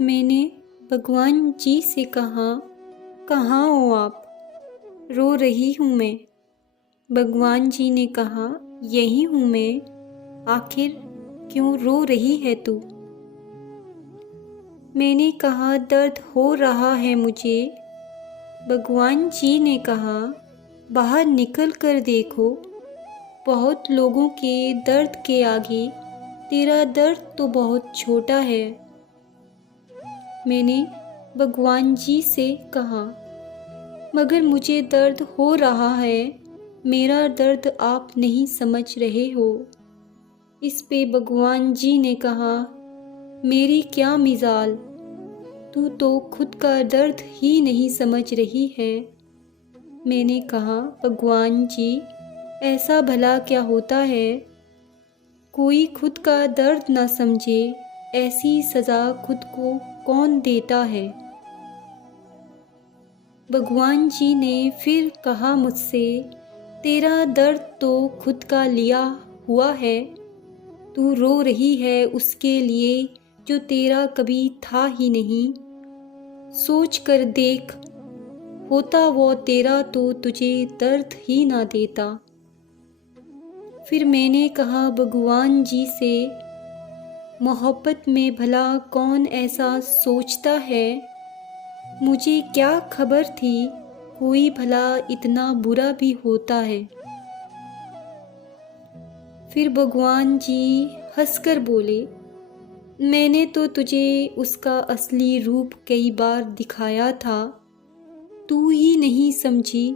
मैंने भगवान जी से कहा, कहाँ हो आप? रो रही हूँ मैं। भगवान जी ने कहा, यही हूँ मैं। आखिर क्यों रो रही है तू? मैंने कहा, दर्द हो रहा है मुझे। भगवान जी ने कहा, बाहर निकल कर देखो, बहुत लोगों के दर्द के आगे तेरा दर्द तो बहुत छोटा है। मैंने भगवान जी से कहा, मगर मुझे दर्द हो रहा है, मेरा दर्द आप नहीं समझ रहे हो। इस पे भगवान जी ने कहा, मेरी क्या मिजाल, तू तो खुद का दर्द ही नहीं समझ रही है। मैंने कहा, भगवान जी ऐसा भला क्या होता है? कोई खुद का दर्द ना समझे, ऐसी सज़ा खुद को कौन देता है? भगवान जी ने फिर कहा मुझसे, तेरा दर्द तो खुद का लिया हुआ है। तू रो रही है उसके लिए जो तेरा कभी था ही नहीं। सोच कर देख, होता वो तेरा तो तुझे दर्द ही ना देता। फिर मैंने कहा भगवान जी से, मोहब्बत में भला कौन ऐसा सोचता है? मुझे क्या खबर थी कोई भला इतना बुरा भी होता है। फिर भगवान जी हंसकर बोले, मैंने तो तुझे उसका असली रूप कई बार दिखाया था, तू ही नहीं समझी।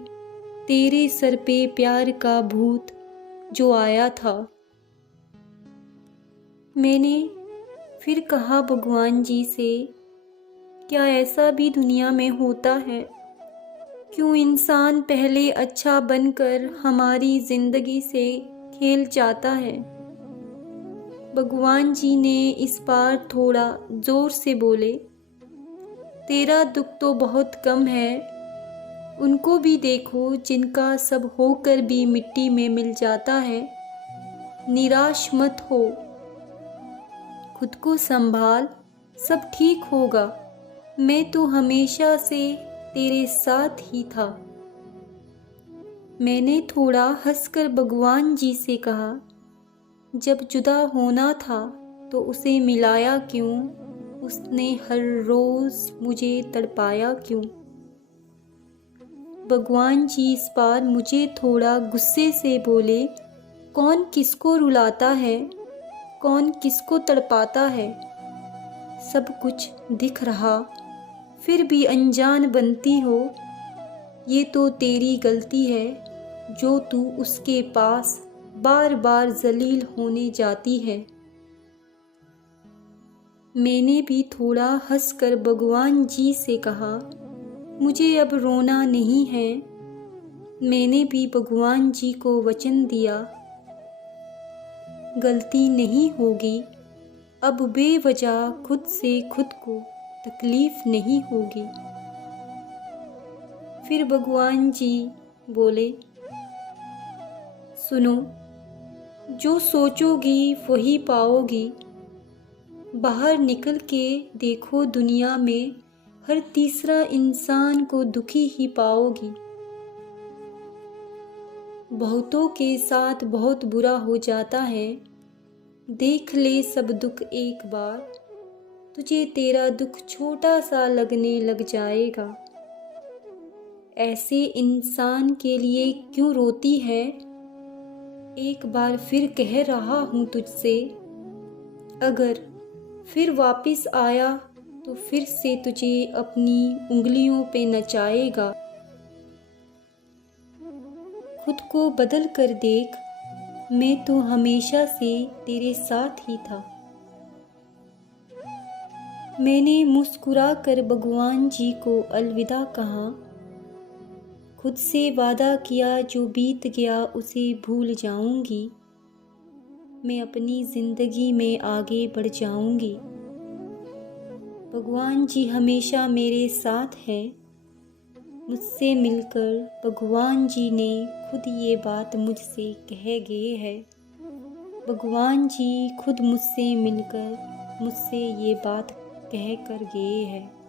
तेरे सर पे प्यार का भूत जो आया था। मैंने फिर कहा भगवान जी से, क्या ऐसा भी दुनिया में होता है? क्यों इंसान पहले अच्छा बनकर हमारी ज़िंदगी से खेल जाता है? भगवान जी ने इस बार थोड़ा ज़ोर से बोले, तेरा दुख तो बहुत कम है। उनको भी देखो जिनका सब होकर भी मिट्टी में मिल जाता है। निराश मत हो, खुद को संभाल, सब ठीक होगा। मैं तो हमेशा से तेरे साथ ही था। मैंने थोड़ा हंसकर भगवान जी से कहा, जब जुदा होना था तो उसे मिलाया क्यों? उसने हर रोज़ मुझे तड़पाया क्यों? भगवान जी इस बार मुझे थोड़ा गुस्से से बोले, कौन किसको रुलाता है, कौन किसको तड़पाता है? सब कुछ दिख रहा, फिर भी अनजान बनती हो। ये तो तेरी गलती है जो तू उसके पास बार बार जलील होने जाती है। मैंने भी थोड़ा हंसकर भगवान जी से कहा, मुझे अब रोना नहीं है। मैंने भी भगवान जी को वचन दिया, गलती नहीं होगी, अब बेवजह खुद से खुद को तकलीफ नहीं होगी। फिर भगवान जी बोले, सुनो, जो सोचोगी वही पाओगी। बाहर निकल के देखो, दुनिया में हर तीसरा इंसान को दुखी ही पाओगी। बहुतों के साथ बहुत बुरा हो जाता है। देख ले सब दुख एक बार, तुझे तेरा दुख छोटा सा लगने लग जाएगा। ऐसे इंसान के लिए क्यों रोती है? एक बार फिर कह रहा हूँ तुझसे, अगर फिर वापिस आया तो फिर से तुझे अपनी उंगलियों पे नचाएगा। खुद को बदल कर देख, मैं तो हमेशा से तेरे साथ ही था। मैंने मुस्कुरा कर भगवान जी को अलविदा कहा। खुद से वादा किया, जो बीत गया उसे भूल जाऊंगी। मैं अपनी ज़िंदगी में आगे बढ़ जाऊंगी। भगवान जी हमेशा मेरे साथ है। मुझसे मिलकर भगवान जी ने खुद ये बात मुझसे कह गए है। भगवान जी खुद मुझसे मिलकर मुझसे ये बात कह कर गए हैं।